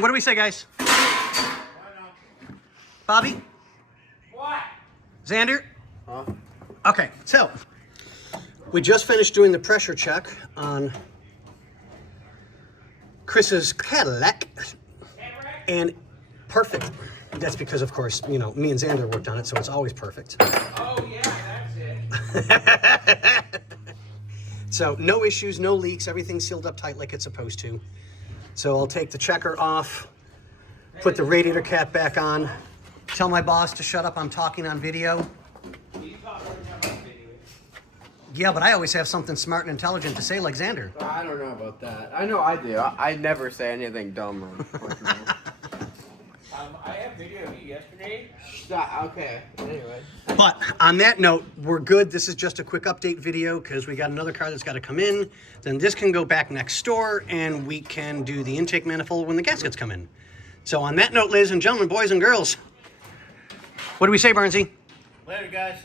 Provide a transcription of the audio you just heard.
What do we say, guys? Bobby? What? Xander? Huh? Okay, so we just finished doing the pressure check on Chris's Cadillac, and perfect. That's because, of course, you know, me and Xander worked on it, so it's always perfect. Oh, yeah, that's it. So no issues, no leaks, everything's sealed up tight like it's supposed to. So I'll take the checker off, put the radiator cap back on, tell my boss to shut up, I'm talking on video. You talk right now on video. Yeah, but I always have something smart and intelligent to say like Xander. I don't know about that. I know I do. I never say anything dumb. I have video of you yesterday. Stop. Okay. Anyway. But on that note, we're good. This is just a quick update video because we got another car that's got to come in. Then this can go back next door and we can do the intake manifold when the gaskets come in. So on that note, ladies and gentlemen, boys and girls, what do we say, Barnesy? Later, guys.